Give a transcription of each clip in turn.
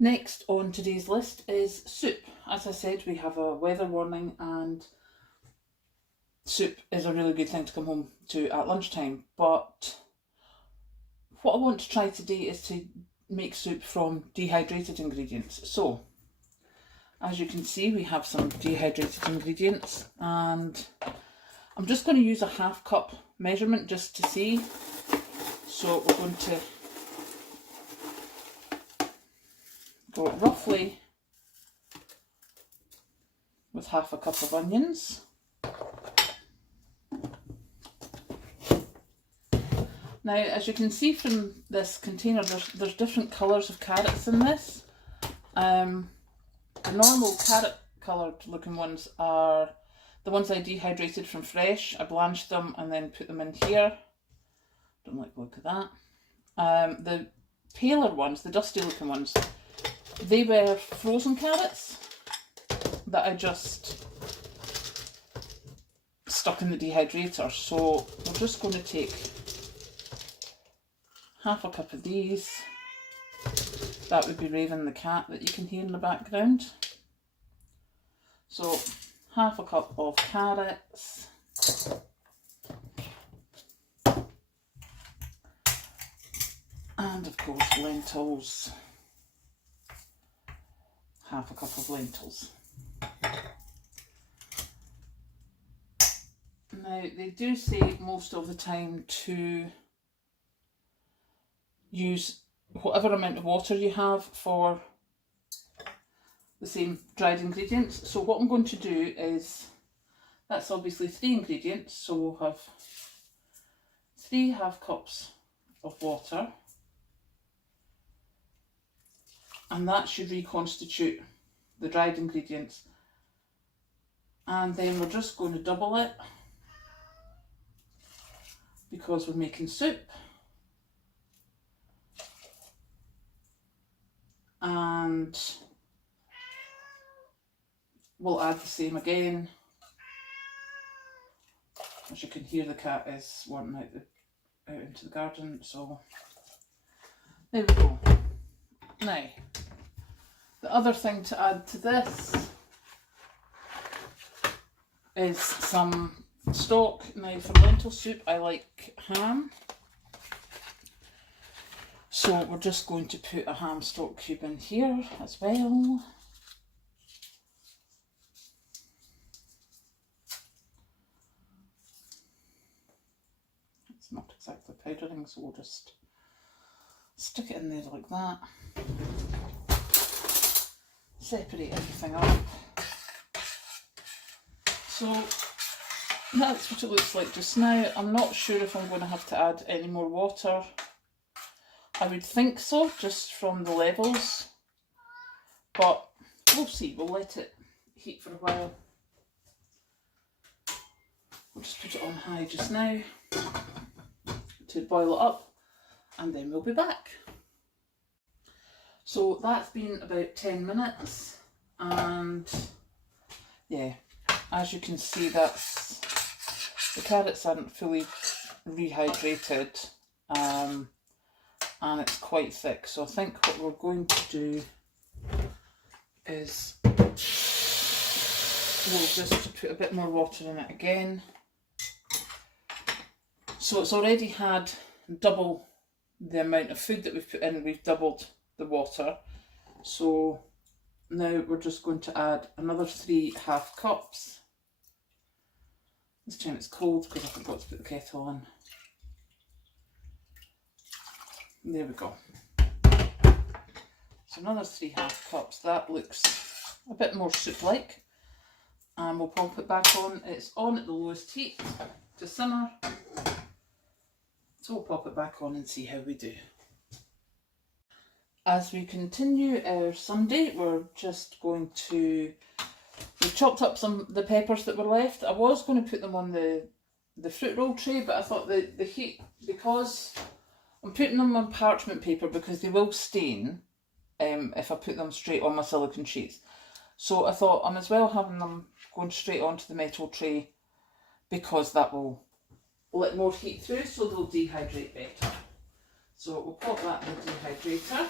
Next on today's list is soup. As I said, we have a weather warning and soup is a really good thing to come home to at lunchtime. But what I want to try today is to make soup from dehydrated ingredients. So, as you can see, we have some dehydrated ingredients and I'm just going to use a half cup measurement just to see. So we're going to go roughly with half a cup of onions. Now, as you can see from this container, there's different colours of carrots in this. The normal carrot coloured looking ones are the ones I dehydrated from fresh. I blanched them and then put them in here. Don't like the look of that. The paler ones, the dusty looking ones, they were frozen carrots that I just stuck in the dehydrator. So we're just going to take half a cup of these. That would be Raven the cat that you can hear in the background. So half a cup of carrots. And of course lentils. Half a cup of lentils. Now they do say most of the time to use whatever amount of water you have for the same dried ingredients. So what I'm going to do is, that's obviously 3 ingredients, so we'll have 3 half cups of water. And that should reconstitute the dried ingredients. And then we're just going to double it because we're making soup. And we'll add the same again. As you can hear, the cat is wanting out into the garden, so there we go. Now, the other thing to add to this is some stock. Now for lentil soup I like ham, so we're just going to put a ham stock cube in here as well. It's not exactly powdering, so we'll just stick it in there like that. Separate everything up. So that's what it looks like just now. I'm not sure if I'm going to have to add any more water. I would think so, just from the levels, but we'll see. We'll let it heat for a while. We'll just put it on high just now to boil it up, and then we'll be back. So that's been about 10 minutes, and yeah, as you can see, that's the carrots aren't fully rehydrated, and it's quite thick. So I think what we're going to do is we'll just put a bit more water in it again. So it's already had double the amount of food that we've put in. We've doubled the water. So now we're just going to add another 3 half cups. This time it's cold because I forgot to put the kettle on. There we go. So another 3 half cups. That looks a bit more soup-like. And we'll pop it back on. It's on at the lowest heat to simmer. So we'll pop it back on and see how we do. As we continue our Sunday, we're just going to, we've chopped up the peppers that were left. I was going to put them on the fruit roll tray, but I thought the heat, because I'm putting them on parchment paper because they will stain if I put them straight on my silicone sheets. So I thought I'm as well having them going straight onto the metal tray because that will let more heat through, so they'll dehydrate better. So we'll pop that in the dehydrator.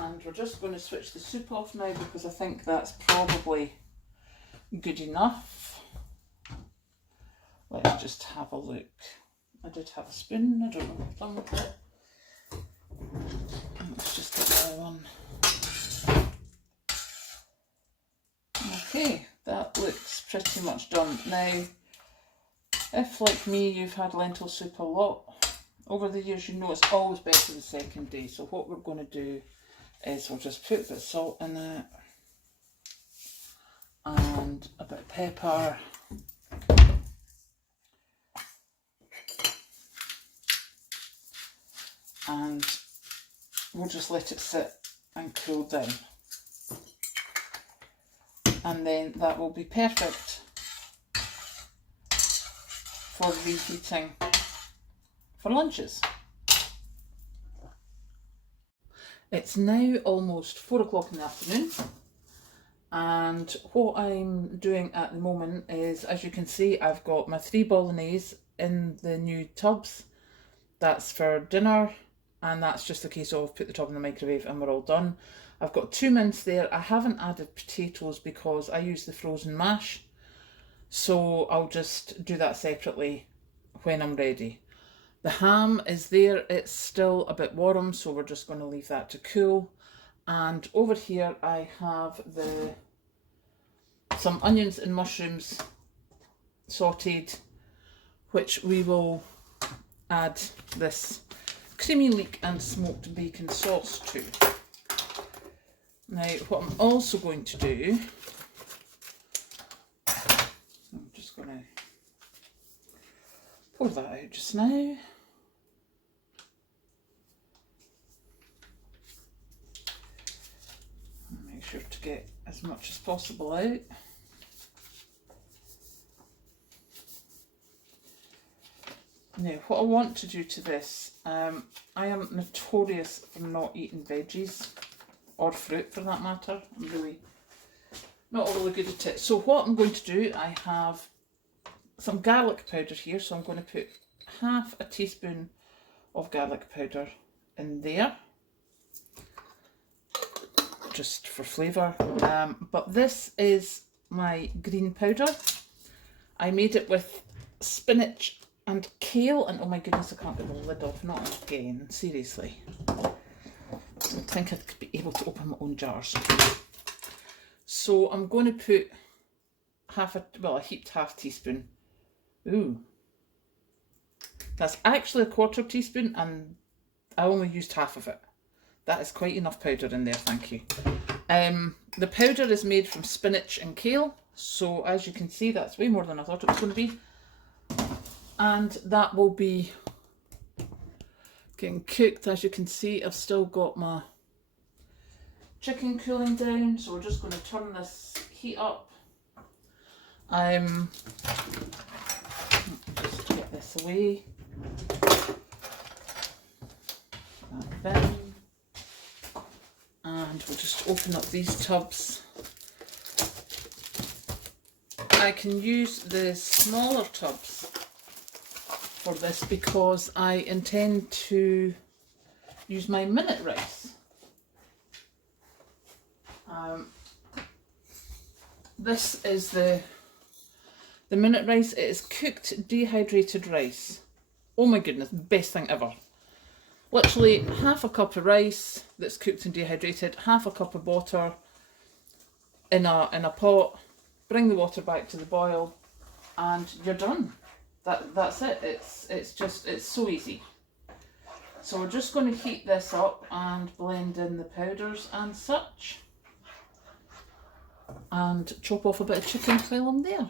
And we're just going to switch the soup off now because I think that's probably good enough. Let's just have a look. I did have a spoon, I don't know if I'm with it. Let's just get that on. Okay, that looks pretty much done. Now, if like me you've had lentil soup a lot over the years, you know it's always better the second day. So what we're going to do is we'll just put a bit of salt in it and a bit of pepper. And we'll just let it sit and cool down. And then that will be perfect for reheating for lunches. It's now almost 4 o'clock in the afternoon, and what I'm doing at the moment is, as you can see, I've got my 3 bolognese in the new tubs. That's for dinner, and that's just a case of put the tub in the microwave and we're all done. I've got 2 mince there. I haven't added potatoes because I use the frozen mash, so I'll just do that separately when I'm ready. The ham is there. It's still a bit warm, so we're just going to leave that to cool. And over here I have some onions and mushrooms sautéed, which we will add this creamy leek and smoked bacon sauce to. Now, what I'm also going to do, I'm just going to pour that out just now. Make sure to get as much as possible out. Now, what I want to do to this, I am notorious for not eating veggies, or fruit for that matter. I'm really not really good at it. So what I'm going to do, I have some garlic powder here, so I'm going to put half a teaspoon of garlic powder in there, just for flavour. But this is my green powder. I made it with spinach and kale, and oh my goodness, I can't get the lid off, not again, seriously. I don't think I could be able to open my own jars. So I'm going to put a heaped half teaspoon. Ooh. That's actually a 1/4 teaspoon, and I only used half of it. That is quite enough powder in there, thank you. The powder is made from spinach and kale, so as you can see, that's way more than I thought it was going to be. And that will be getting cooked. As you can see, I've still got my chicken cooling down, so we're just going to turn this heat up. Just get this away. That bin. And we'll just open up these tubs. I can use the smaller tubs for this because I intend to use my minute rice. This is the minute rice. It is cooked dehydrated rice. Oh my goodness, best thing ever. Literally half a cup of rice that's cooked and dehydrated, half a cup of water in a pot. Bring the water back to the boil, and you're done. That's it. It's so easy. So we're just going to heat this up and blend in the powders and such, and chop off a bit of chicken while I'm there.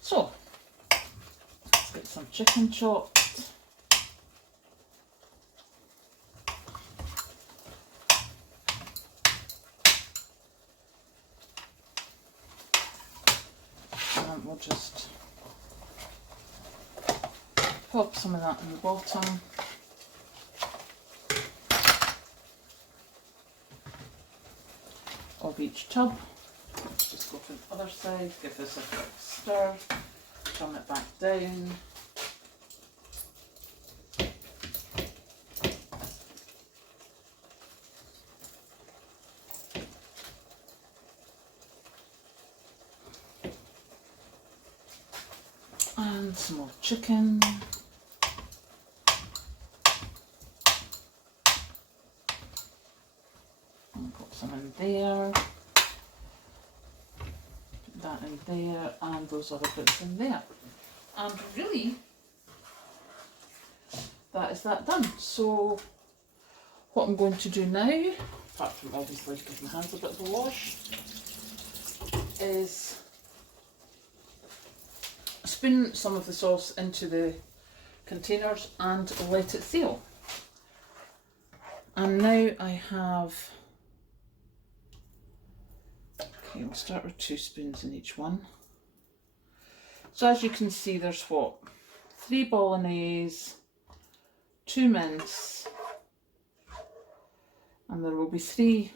So let's get some chicken chopped. And we'll just pop some of that in the bottom. of each tub. Let's just go to the other side, give this a quick stir, turn it back down. And some more chicken. And put some in there. Put that in there and those other bits in there. And really, that is that done. So what I'm going to do now, apart from obviously give my hands a bit of a wash, is spoon some of the sauce into the containers and let it seal. And now I have, okay, we'll start with 2 spoons in each one. So as you can see, there's what? 3 bolognese, 2 mince, and there will be 3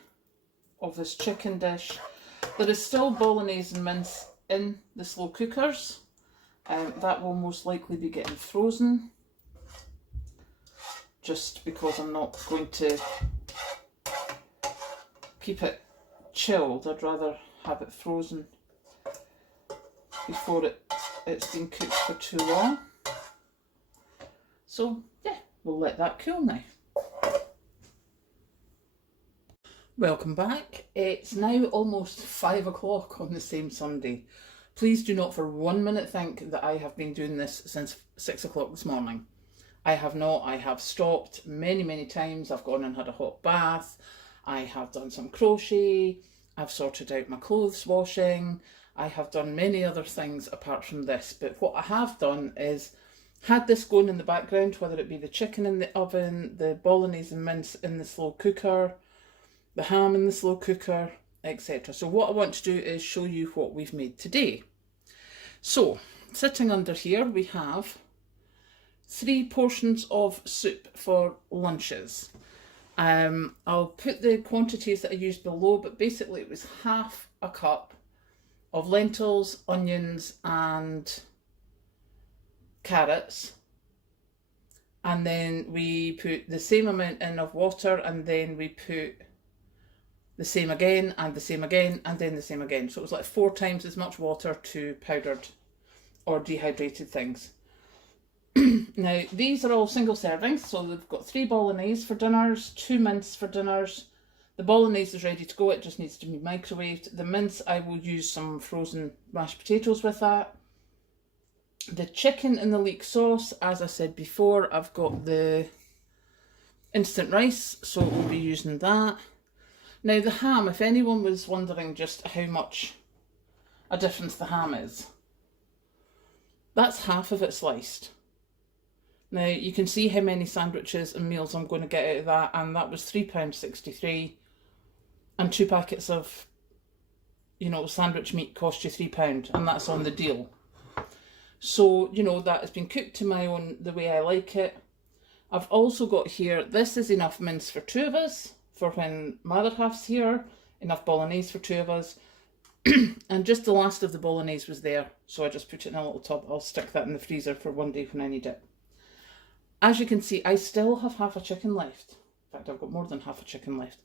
of this chicken dish. There is still bolognese and mince in the slow cookers. That will most likely be getting frozen, just because I'm not going to keep it chilled. I'd rather have it frozen before it's been cooked for too long. So yeah, we'll let that cool now. Welcome back. It's now almost 5 o'clock on the same Sunday. Please do not for 1 minute think that I have been doing this since 6 o'clock this morning. I have not. I have stopped many times. I've gone and had a hot bath. I have done some crochet. I've sorted out my clothes washing. I have done many other things apart from this. But what I have done is had this going in the background, whether it be the chicken in the oven, the bolognese and mince in the slow cooker, the ham in the slow cooker, etc. So what I want to do is show you what we've made today. So sitting under here we have 3 portions of soup for lunches. I'll put the quantities that I used below, but basically it was half a cup of lentils, onions and carrots, and then we put the same amount in of water, and then we put the same again and the same again and then the same again. So it was like 4 times as much water to powdered or dehydrated things. Now these are all single servings, so we've got 3 bolognese for dinners, 2 mince for dinners. The bolognese is ready to go, it just needs to be microwaved. The mince, I will use some frozen mashed potatoes with that. The chicken in the leek sauce, as I said before, I've got the instant rice, so we'll be using that. Now the ham, if anyone was wondering just how much a difference the ham is, that's half of it sliced. Now you can see how many sandwiches and meals I'm going to get out of that, and that was £3.63, and 2 packets of, you know, sandwich meat cost you £3, and that's on the deal. So, you know, that has been cooked to my own, the way I like it. I've also got here, this is enough mince for 2 of us, for when my other half's here, enough bolognese for 2 of us, and just the last of the bolognese was there, so I just put it in a little tub. I'll stick that in the freezer for one day when I need it. As you can see, I still have half a chicken left. In fact, I've got more than half a chicken left.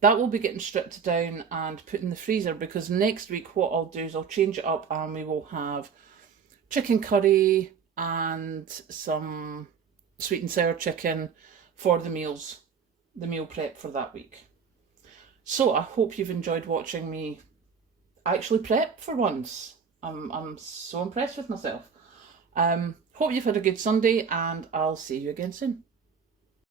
That will be getting stripped down and put in the freezer, because next week what I'll do is I'll change it up and we will have chicken curry and some sweet and sour chicken for the meals, the meal prep for that week. So I hope you've enjoyed watching me actually prep for once. I'm so impressed with myself. Hope you've had a good Sunday, and I'll see you again soon.